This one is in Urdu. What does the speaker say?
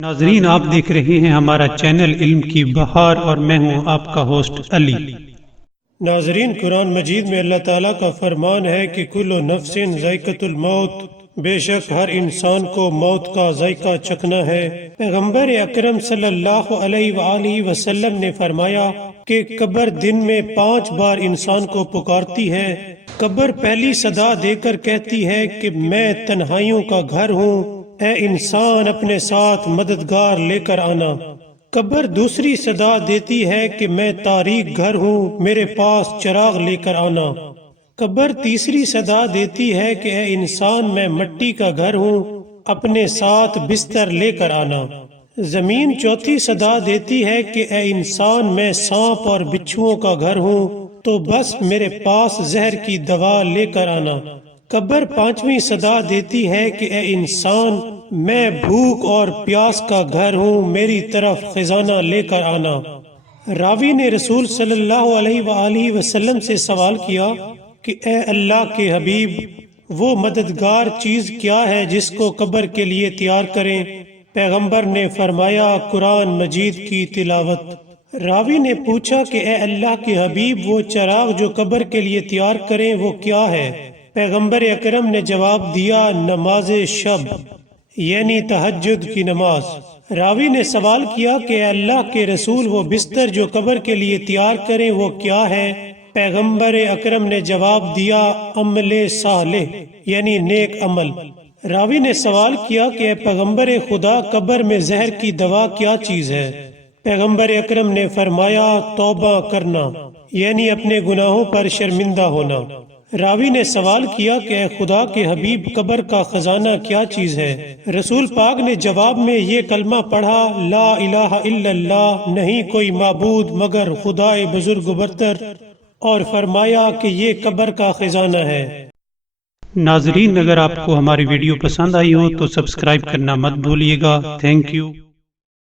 ناظرین، آپ دیکھ رہے ہیں ہمارا چینل علم کی بہار اور میں ہوں آپ کا ہوسٹ علی۔ ناظرین، قرآن مجید میں اللہ تعالیٰ کا فرمان ہے کہ کل نفس ذائقۃ الموت، بے شک ہر انسان کو موت کا ذائقہ چکھنا ہے۔ پیغمبر اکرم صلی اللہ علیہ وآلہ وسلم نے فرمایا کہ قبر دن میں 5 بار انسان کو پکارتی ہے۔ قبر پہلی صدا دے کر کہتی ہے کہ میں تنہائیوں کا گھر ہوں، اے انسان اپنے ساتھ مددگار لے کر آنا۔ قبر دوسری صدا دیتی ہے کہ میں تاریک گھر ہوں، میرے پاس چراغ لے کر آنا۔ قبر تیسری صدا دیتی ہے کہ اے انسان میں مٹی کا گھر ہوں، اپنے ساتھ بستر لے کر آنا۔ زمین چوتھی صدا دیتی ہے کہ اے انسان میں سانپ اور بچھوؤں کا گھر ہوں، تو بس میرے پاس زہر کی دوا لے کر آنا۔ قبر پانچویں صدا دیتی ہے کہ اے انسان میں بھوک اور پیاس کا گھر ہوں، میری طرف خزانہ لے کر آنا۔ راوی نے رسول صلی اللہ علیہ وآلہ وسلم سے سوال کیا کہ اے اللہ کے حبیب، وہ مددگار چیز کیا ہے جس کو قبر کے لیے تیار کریں؟ پیغمبر نے فرمایا، قرآن مجید کی تلاوت۔ راوی نے پوچھا کہ اے اللہ کے حبیب، وہ چراغ جو قبر کے لیے تیار کریں وہ کیا ہے؟ پیغمبر اکرم نے جواب دیا، نماز شب، یعنی تہجد کی نماز۔ راوی نے سوال کیا کہ اے اللہ کے رسول، وہ بستر جو قبر کے لیے تیار کریں وہ کیا ہے؟ پیغمبر اکرم نے جواب دیا، عمل صالح، یعنی نیک عمل۔ راوی نے سوال کیا کہ اے پیغمبر خدا، قبر میں زہر کی دوا کیا چیز ہے؟ پیغمبر اکرم نے فرمایا، توبہ کرنا، یعنی اپنے گناہوں پر شرمندہ ہونا۔ راوی نے سوال کیا کہ اے خدا کے حبیب، قبر کا خزانہ کیا چیز ہے؟ رسول پاک نے جواب میں یہ کلمہ پڑھا، لا الہ الا اللہ، نہیں کوئی معبود مگر خدائے بزرگ و برتر، اور فرمایا کہ یہ قبر کا خزانہ ہے۔ ناظرین، اگر آپ کو ہماری ویڈیو پسند آئی ہو تو سبسکرائب کرنا مت بھولیے گا۔ Thank you.